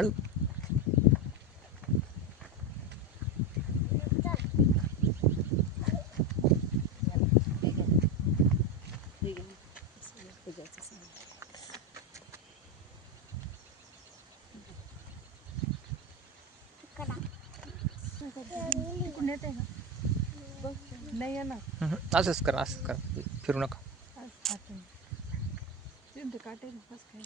हळू. नाही येणार. असंच करा, असंच करा, फिरू नका. काटे बस काय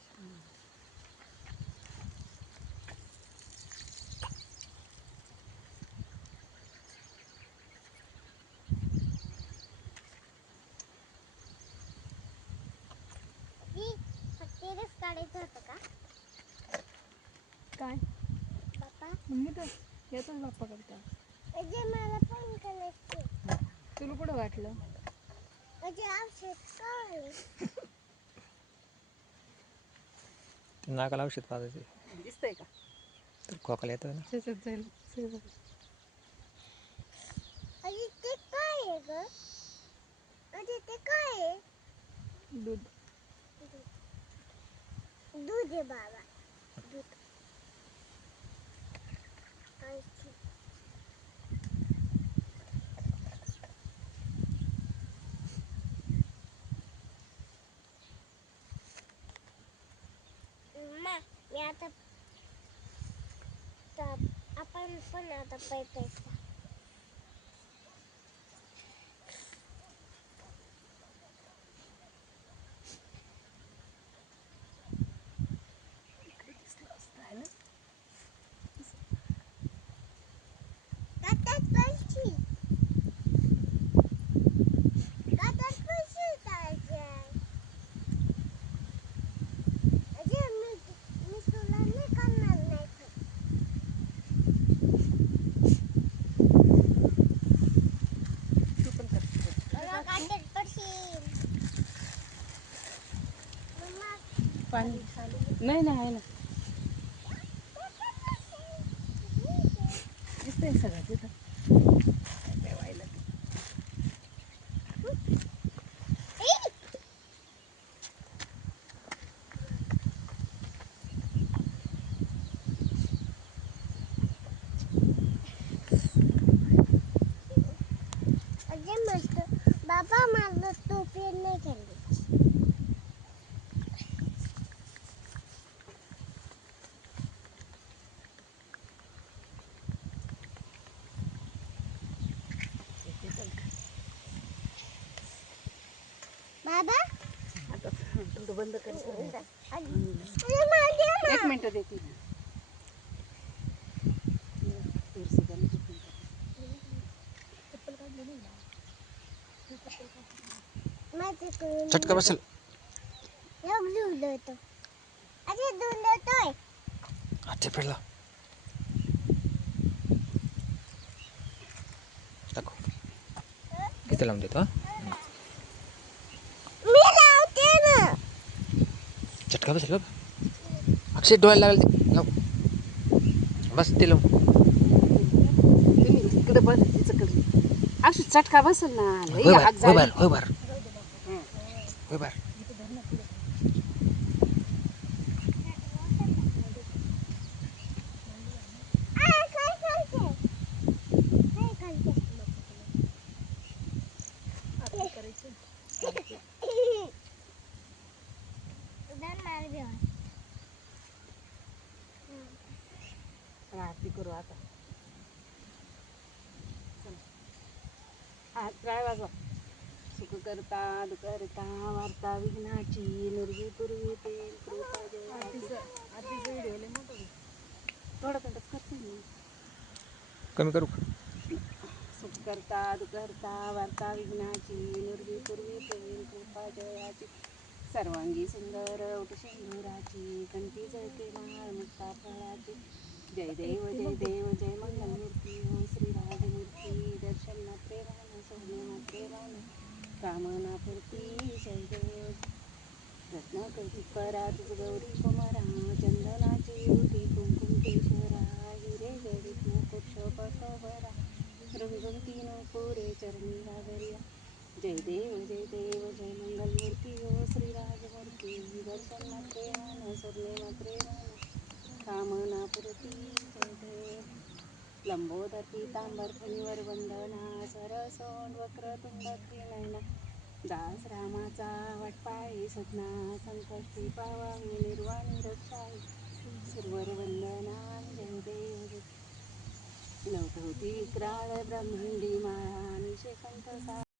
काढायचं होतं का काय बाप्पा? मी तर येतच बाप्पा करता. अजय मला पण करायचं. तुला कुठं वाटलं? अजय औषध काय? नाकाला औषध पाजायचे. दिसतंय का? तर खोकला येतं ना. त्याच्यात जाईल. अजय ते काय आहे ग? अजय ते काय आहे? दूध. दूध आहे बाबा. दूध. आईची. मम्मा, मी आता आपण पण आता प्यायचा. पाणी नाही ना, आहे ना. दिसतंय सगळं तिथं. अजय मस्त बाबा मला टोपी नाही खाल्ली. बाबा आता थोडं बंद कर. एक एक मिनिट देते ना. चटका बसेल. दूध होतो. अजय दूध होतोय. हात फेडला. दाखव. इथे लावून देतो. मी लावते ना. चटका बसेल बघ. अक्षय डोळ्याला लागेल ते. लाव. बस ते लावून. तुम्ही इकडे बस तिच्याकडे. अशी चटका बसेल ना. लई होय हात बार, होय जाईल. बार, होय बार, होय बार. काय खायचंय? काय खायचंय? उधर मार दे. आरती करू आता. हात काय वाजवा. सुख करता दुखहर्ता वार्ता विघ्नाची निर्वी पूर्वी ते कृपा जय. आरतीचा व्हिडिओ लय मोठा आहे. थोडं थोडंच करते मी. कमी करू. सुख करता दुखहर्ता वार्ता विघ्नाची निर्वी पूर्वी ते कृपा जयाची. सर्वांगी सुंदर ओट सिंदुराची कंठी जळके माळ मुक्ता फळाची. जय देव जय मंगलमूर्ती ओ श्री राजमूर्ती. दर्शन मात्रे भान सोने मात्रे भान कामना पूर्ती. जय देव रत्नाकरी परा तुझ गौरी कुमारा चंदनाची ओटी कुंकुम केशरा हिरे जडित मुकुट शोभा रंगवती नपुरे चरणी घागरिया. जय देव जय मंगलमूर्ती ओ श्री राजमूर्ती. दर्शन मात्रे भान सोने मात्रे भान कामना जय लंबोदर पीतांबर फणीवर वंदना सरसोंड वक्रतुंड त्रिनयना दास रामाचा वाटपाळी सदना संकष्टी पावावे निर्वाणी रक्षावे सुरवर वंदना जय देव जय लवटवती विक्राळ ब्रह्मांडी